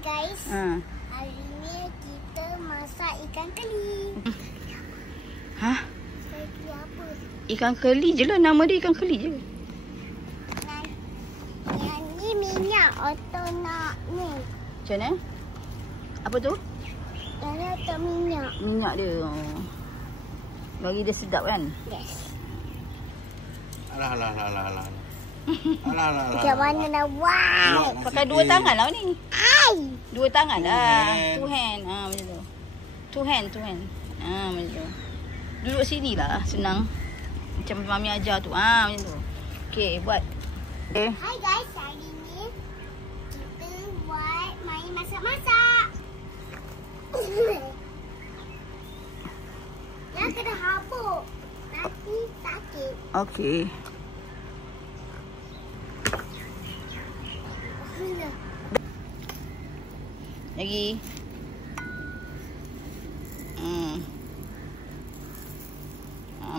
guys. Hari ni kita masak ikan keli. Hah? Ikan keli apa? Ikan keli je lah. Nama dia ikan keli je. Yang ni minyak atau nak ni? Macam mana? Apa tu? Yang ni atau minyak? Minyak dia. Oh. Bagi dia sedap kan? Yes. Alah. Macam mana dah? Wow. Pakai dua tangan lah ni. Ai. Dua tangan lah. Two hand. Macam tu. Two hand. Macam tu. Duduk sini lah. Senang. Macam Mami ajar tu. Macam tu. Okay, buat. Okay. Hai guys, hari ni kita buat main masak-masak. Yang kena habuk. Nanti sakit. Okay. Lagi.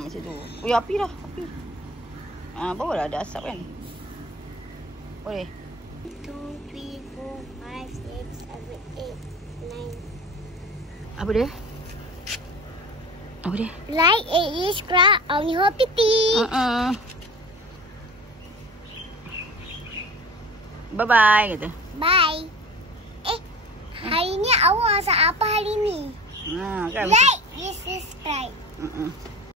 Macam tu. Ui, api dah. Api. Barulah ada asap kan. Boleh. 2, 3, 4, 5, 6, 7, 8, 9. Apa dia? Apa dia? Like and subscribe on your PT. Bye-bye kata. Bye. Hari ni awak masak apa hari ni? Kan. Like and subscribe.